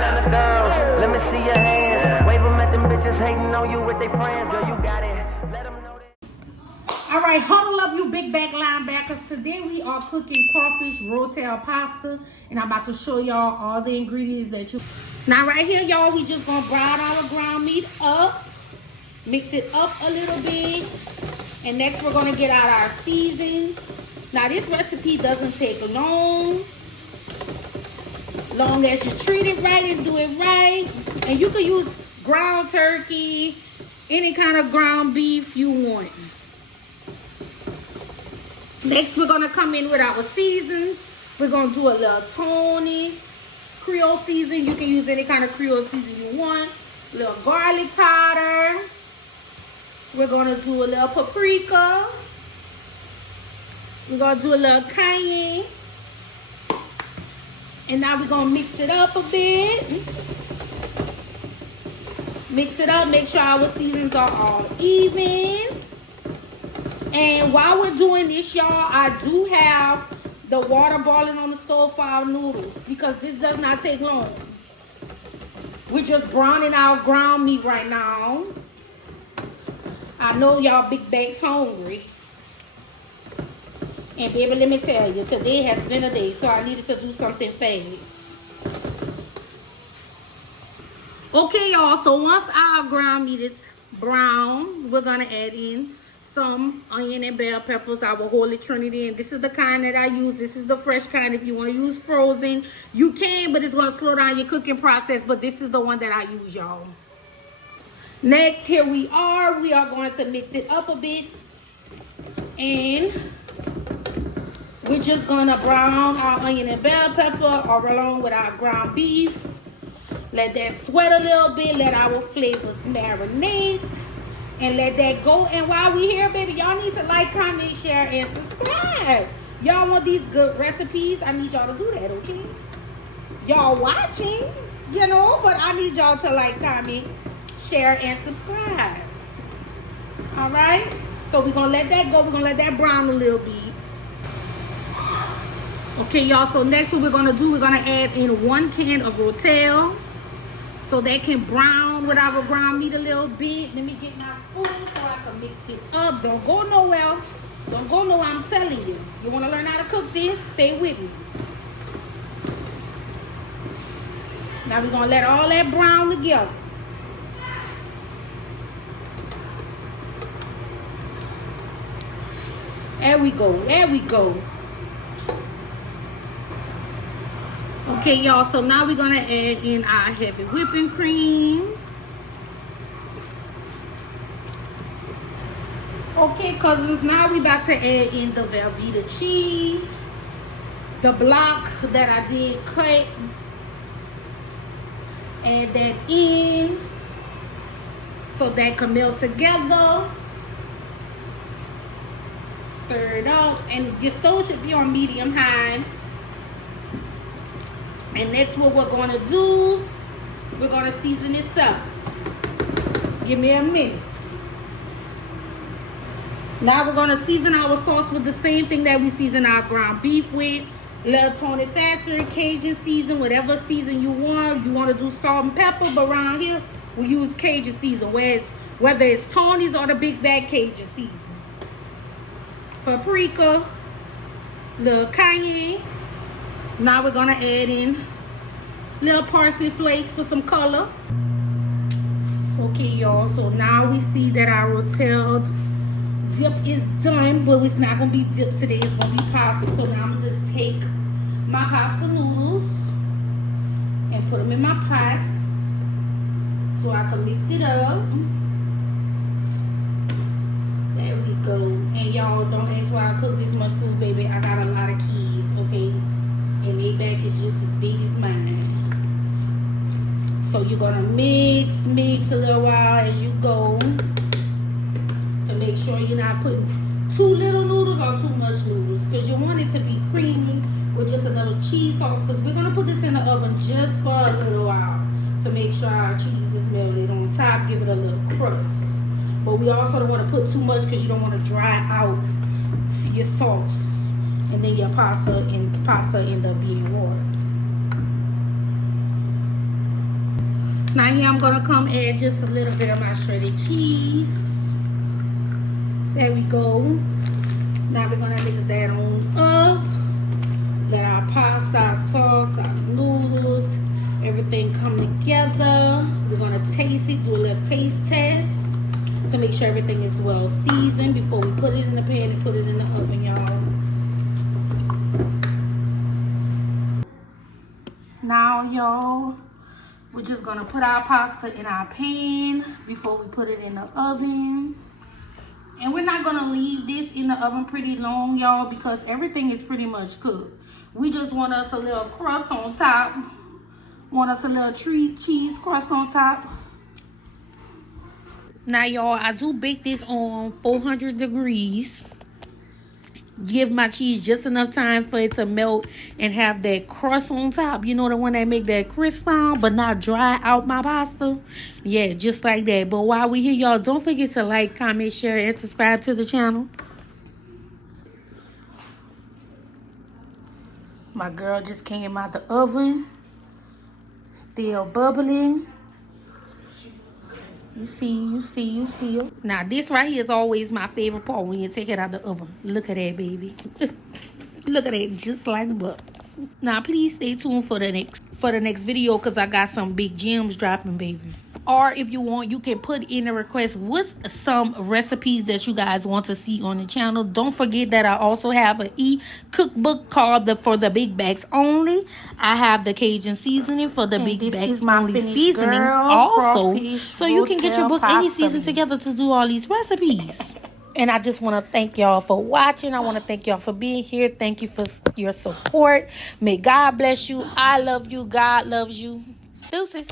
Let me see your hands. Wave them at them bitches hating on you with their friends. Girl, you got it. Let them know that. All right, huddle up, you big back linebackers. Today we are cooking crawfish rotel pasta, and I'm about to show y'all all the ingredients that you. Now right here, y'all, we just gonna brown our ground meat up, mix it up a little bit, and next we're gonna get out our seasonings. Now this recipe doesn't take long as you treat it right and do it right. And you can use ground turkey, any kind of ground beef you want. Next, we're gonna come in with our seasons. We're gonna do a little Tony Creole season. You can use any kind of Creole season you want. A little garlic powder. We're gonna do a little paprika. We're gonna do a little cayenne. And now we're gonna mix it up a bit. Mix it up, make sure our seasons are all even. And while we're doing this, y'all, I do have the water boiling on the stove for our noodles because this does not take long. We're just browning our ground meat right now. I know y'all big bags hungry. And baby, let me tell you, today has been a day, so I needed to do something fast. Okay, y'all, so once our ground meat is brown, we're gonna add in some onion and bell peppers, our Holy Trinity, and this is the kind that I use. This is the fresh kind. If you want to use frozen, you can, but it's gonna slow down your cooking process, but this is the one that I use, y'all. Next, here we are going to mix it up a bit, and we're just gonna brown our onion and bell pepper along with our ground beef. Let that sweat a little bit, let our flavors marinate, and let that go. And while we here, baby, y'all need to like, comment, share, and subscribe. Y'all want these good recipes? I need y'all to do that, okay? Y'all watching, you know, but I need y'all to like, comment, share, and subscribe. All right? So we're gonna let that go. We're gonna let that brown a little bit. Okay, y'all, so next what we're gonna do, we're gonna add in 1 can of Rotel so that can brown with our ground meat a little bit. Let me get my spoon so I can mix it up. Don't go nowhere. Don't go nowhere, I'm telling you. You wanna learn how to cook this? Stay with me. Now we're gonna let all that brown together. There we go, there we go. Okay, y'all, so now we're gonna add in our heavy whipping cream. Okay, cousins, now we about to add in the Velveeta cheese, the block that I did cut. Add that in so that can melt together. Stir it up, and your stove should be on medium high. And next what we're going to do, we're going to season this up. Give me a minute. Now we're going to season our sauce with the same thing that we season our ground beef with. Little Tony Thatcher, Cajun season, whatever season you want. You want to do salt and pepper, but around here we use Cajun season, whether it's Tony's or the big bag Cajun season. Paprika, little cayenne. Now we're gonna add in little parsley flakes for some color. Okay, y'all, so now we see that our rotel dip is done, but it's not gonna be dip today, it's gonna be pasta. So now I'm gonna just take my pasta noodles and put them in my pot so I can mix it up. There we go. And y'all, don't ask why I cook this much food, baby. I got a lot of kids, okay? And their back is just as big as mine. So you're gonna mix a little while as you go to make sure you're not putting too little noodles or too much noodles, because you want it to be creamy with just a little cheese sauce, because we're gonna put this in the oven just for a little while to make sure our cheese is melted on top, give it a little crust. But we also don't want to put too much because you don't want to dry out your sauce, and then your pasta end up being water. Now here I'm gonna come add just a little bit of my shredded cheese. There we go. Now we're gonna mix that on up. Let our pasta, our sauce, our noodles, everything come together. We're gonna taste it, do a little taste test to make sure everything is well seasoned before we put it in the pan and put it in the oven, y'all. Now, y'all, we're just gonna put our pasta in our pan before we put it in the oven. And we're not gonna leave this in the oven pretty long, y'all, because everything is pretty much cooked. We just want us a little crust on top. Want us a little cheese crust on top. Now, y'all, I do bake this on 400 degrees. Give my cheese just enough time for it to melt and have that crust on top. You know, the one that make that crisp sound, but not dry out my pasta. Yeah, just like that. But while we here, y'all, don't forget to like, comment, share, and subscribe to the channel. My girl just came out the oven. Still bubbling. You see. Now, this right here is always my favorite part when you take it out the oven. Look at that, baby. Look at that, just like butter. Now, please stay tuned for the next video because I got some big gems dropping, baby. Or if you want, you can put in a request with some recipes that you guys want to see on the channel. Don't forget that I also have an e-cookbook called For the Big Bags Only. I have the Cajun seasoning for the big bags only seasoning also. So you can get your book any season together to do all these recipes. And I just want to thank y'all for watching. I want to thank y'all for being here. Thank you for your support. May God bless you. I love you. God loves you. Deuces.